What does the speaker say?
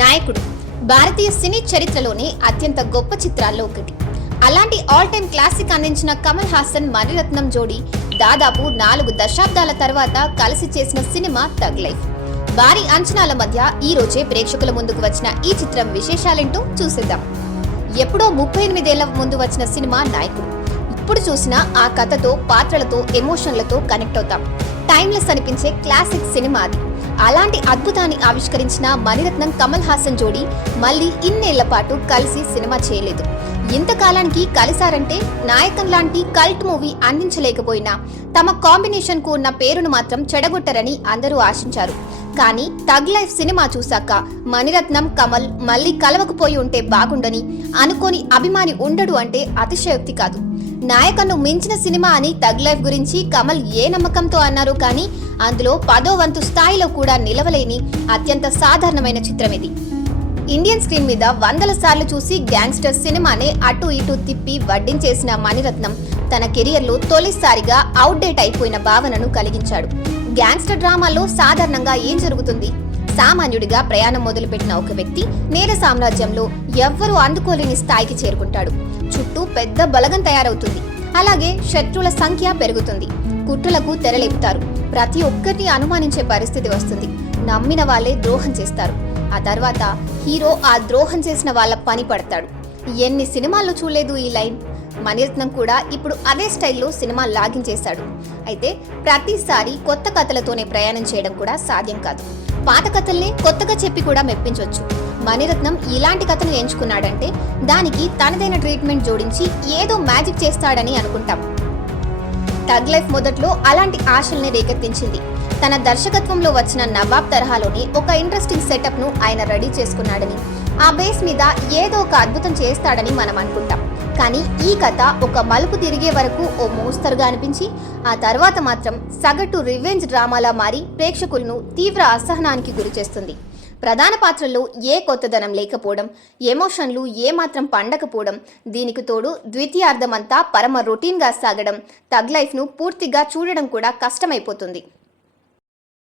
నాయకుడు భారతీయ సినీ చరిత్రలోనే అత్యంత గొప్ప చిత్రాల్లో ఒకటి. అలాంటి ఆల్ టైమ్ క్లాసిక్ అందించిన కమల్ హాసన్ మణిరత్నం జోడీ దాదాపు 4 దశాబ్దాల తర్వాత కలిసి చేసిన సినిమా థగ్ లైఫ్. భారీ అంచనాల మధ్య ఈ రోజే ప్రేక్షకుల ముందుకు వచ్చిన ఈ చిత్రం విశేషాలేంటో చూసేద్దాం. ఎప్పుడో 38 ఏళ్ల ముందు వచ్చిన సినిమా నాయకుడు. ఇప్పుడు చూసినా ఆ కథతో, పాత్రలతో, ఎమోషన్లతో కనెక్ట్ అవుతాం. టైమ్లెస్ అనిపించే క్లాసిక్ సినిమా అది. అలాంటి అద్భుతాన్ని ఆవిష్కరించిన మణిరత్నం కమల్ హాసన్ జోడీ మళ్ళీ ఇన్నేళ్ల పాటు కలిసి సినిమా చేయలేదు. ఇంతకాలానికి కలిసారంటే నాయకన్ లాంటి కల్ట్ మూవీ అందించలేకపోయినా తమ కాంబినేషన్ కు ఉన్న పేరును మాత్రం చెడగొట్టరని అందరూ ఆశించారు. కానీ థగ్ లైఫ్ సినిమా చూశాక మణిరత్నం కమల్ మళ్ళీ కలవకపోయి ఉంటే బాగుండని అనుకోని అభిమాని ఉండడు అంటే అతిశయోక్తి కాదు. నాయకన్ను మించిన సినిమా అని థగ్ లైఫ్ గురించి కమల్ ఏ నమ్మకంతో అన్నారు, కానీ అందులో 10వ వంతు స్థాయిలో కూడా నిలవలేని అత్యంత సాధారణమైన చిత్రం ఇది. ఇండియన్ స్క్రీన్ మీద 100 సార్లు చూసి గ్యాంగ్స్టర్ సినిమానే అటు ఇటు తిప్పి వడ్డించేసిన మణిరత్నం తన కెరియర్లో తొలిసారిగా అవుట్డేట్ అయిపోయిన భావనను కలిగించాడు. గ్యాంగ్స్టర్ డ్రామాల్లో సాధారణంగా ఏం జరుగుతుంది? సామాన్యుడిగా ప్రయాణం మొదలుపెట్టిన ఒక వ్యక్తి నేర సామ్రాజ్యంలో ఎవ్వరూ అందుకోలేని స్థాయికి చేరుకుంటాడు. చుట్టూ పెద్ద బలగం తయారవుతుంది. అలాగే శత్రువుల సంఖ్య పెరుగుతుంది. కుట్రలకు తెరలేపుతారు. ప్రతి ఒక్కరిని అనుమానించే పరిస్థితి వస్తుంది. నమ్మిన వాళ్ళే ద్రోహం చేస్తారు. ఆ తర్వాత హీరో ఆ ద్రోహం చేసిన వాళ్ళ పని పడతాడు. ఎన్ని సినిమాల్లో చూడలేదు ఈ లైన్. మణిరత్నం కూడా ఇప్పుడు అదే స్టైల్లో సినిమా లాగించేశాడు. అయితే ప్రతిసారి కొత్త కథలతోనే ప్రయాణం చేయడం కూడా సాధ్యం కాదు. పాత కథల్ని కొత్తగా చెప్పి కూడా మెప్పించవచ్చు. మణిరత్నం ఇలాంటి కథను ఎంచుకున్నాడంటే దానికి తనదైన ట్రీట్మెంట్ జోడించి ఏదో మ్యాజిక్ చేస్తాడని అనుకుంటాం. థగ్ లైఫ్ మొదట్లో అలాంటి ఆశల్ని రేకెత్తించింది. తన దర్శకత్వంలో వచ్చిన నవాబ్ తరహాలోని ఒక ఇంట్రెస్టింగ్ సెటప్ ను ఆయన రెడీ చేసుకున్నాడని, ఆ బేస్ మీద ఏదో ఒక అద్భుతం చేస్తాడని మనం అనుకుంటాం. కానీ ఈ కథ ఒక మలుపు తిరిగే వరకు ఓ మోస్తరుగా అనిపించి ఆ తర్వాత మాత్రం సగటు రివెంజ్ డ్రామాలా మారి ప్రేక్షకులను తీవ్ర అసహనానికి గురి చేస్తుంది. ప్రధాన పాత్రల్లో ఏ కొత్తదనం లేకపోవడం, ఎమోషన్లు ఏమాత్రం పండకపోవడం, దీనికి తోడు ద్వితీయార్థమంతా పరమ రొటీన్గా సాగడం థగ్ లైఫ్ను పూర్తిగా చూడడం కూడా కష్టమైపోతుంది.